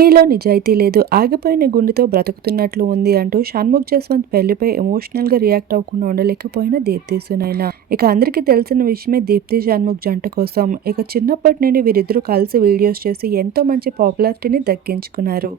నీలో నిజాయితీ లేదు, ఆగిపోయిన గుండెతో బ్రతుకుతున్నట్లు ఉంది అంటూ షణ్ముఖ్ జస్వంత్ పెళ్లిపై ఎమోషనల్ గా రియాక్ట్ అవ్వకుండా ఉండలేకపోయిన దీప్తి సునైనా. ఇక అందరికీ తెలిసిన విషయమే దీప్తి షణ్ముఖ్ జంట కోసం. ఇక చిన్నప్పటి నుండి వీరిద్దరూ కలిసి వీడియోస్ చేసి ఎంతో మంచి పాపులారిటీని దక్కించుకున్నారు.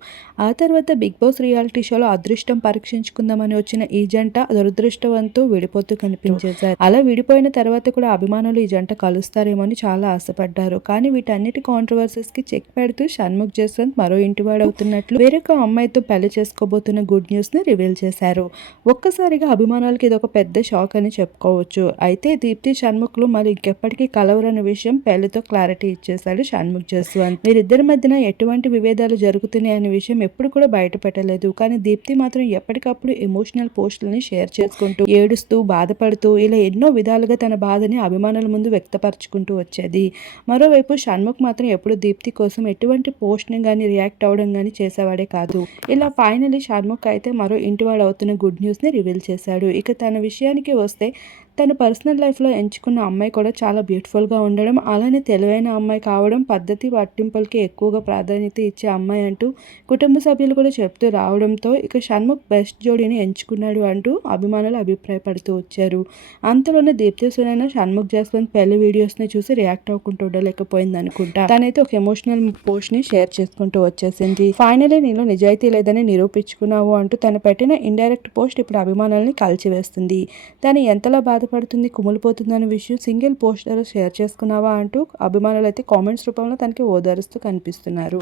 ఆ తర్వాత బిగ్ బాస్ రియాలిటీ షోలో అదృష్టం పరీక్షించుకుందామని వచ్చిన ఈ జంట దురదృష్టవంతో విడిపోతూ కనిపించేశారు. అలా విడిపోయిన తర్వాత కూడా అభిమానులు ఈ జంట కలుస్తారేమో అని చాలా ఆశపడ్డారు. కానీ వీటన్నిటి కాంట్రవర్సీస్ కి చెక్ పెడుతూ షణ్ముఖ్ జస్వంత్ మరో ఇంటివాడవుతున్నట్లు వేరొక అమ్మాయితో పెళ్లి చేసుకోబోతున్న గుడ్ న్యూస్ ని రివీల్ చేశారు. ఒక్కసారిగా అభిమానులకి ఇదొక పెద్ద షాక్ అని చెప్పుకోవచ్చు. అయితే దీప్తి షణ్ముఖ్లు మరి ఇంకెప్పటికీ కలవరన్న విషయం పెళ్లితో క్లారిటీ ఇచ్చేశాడు షణ్ముఖ్ జస్వంత్. వీరిద్దరి మధ్యన ఎటువంటి విభేదాలు జరుగుతున్నాయి అనే విషయం ఎప్పుడు కూడా బయట పెట్టలేదు. కానీ దీప్తి మాత్రం ఎప్పటికప్పుడు ఎమోషనల్ పోస్టులని షేర్ చేసుకుంటూ ఏడుస్తూ బాధపడుతూ ఇలా ఎన్నో విధాలుగా తన బాధని అభిమానుల ముందు వ్యక్తపరచుకుంటూ వచ్చేది. మరోవైపు షణ్ముఖ్ మాత్రం ఎప్పుడు దీప్తి కోసం ఎటువంటి పోస్ట్ ని గానీ రియాక్ట్ అవ్వడం గానీ చేసేవాడే కాదు. ఇలా ఫైనలీ షణ్ముఖ్ అయితే మరో ఇంటివాడు అవుతున్న గుడ్ న్యూస్ ని రివీల్ చేశాడు. ఇక తన విషయానికి వస్తే తన పర్సనల్ లైఫ్లో ఎంచుకున్న అమ్మాయి కూడా చాలా బ్యూటిఫుల్గా ఉండడం, అలానే తెలివైన అమ్మాయి కావడం, పద్ధతి పట్టింపులకి ఎక్కువగా ప్రాధాన్యత ఇచ్చే అమ్మాయి అంటూ కుటుంబ సభ్యులు కూడా చెప్తూ రావడంతో ఇక షణ్ముఖ్ బెస్ట్ జోడీని ఎంచుకున్నాడు అంటూ అభిమానులు అభిప్రాయపడుతూ వచ్చారు. అంతలోనే దీప్తి సునైనా షణ్ముఖ్ జస్వంత్ పెళ్లి వీడియోస్ని చూసి రియాక్ట్ అవ్వకుండా ఉండలేకపోయింది అనుకుంటా. తనైతే ఒక ఎమోషనల్ పోస్ట్ని షేర్ చేసుకుంటూ వచ్చేసింది. ఫైనలీ నీలో నిజాయితీ లేదని నిరూపించుకున్నావు అంటూ తను పెట్టిన ఇండైరెక్ట్ పోస్ట్ ఇప్పుడు అభిమానుల్ని కలిచివేస్తుంది. తను ఎంతలా బాధపడుతుంది, కుమిలిపోతుంది అనే విషయం సింగిల్ పోస్టర్ షేర్ చేసుకున్నావా అంటూ అభిమానులు అయితే కామెంట్స్ రూపంలో తనకి ఓదారుస్తూ కనిపిస్తున్నారు.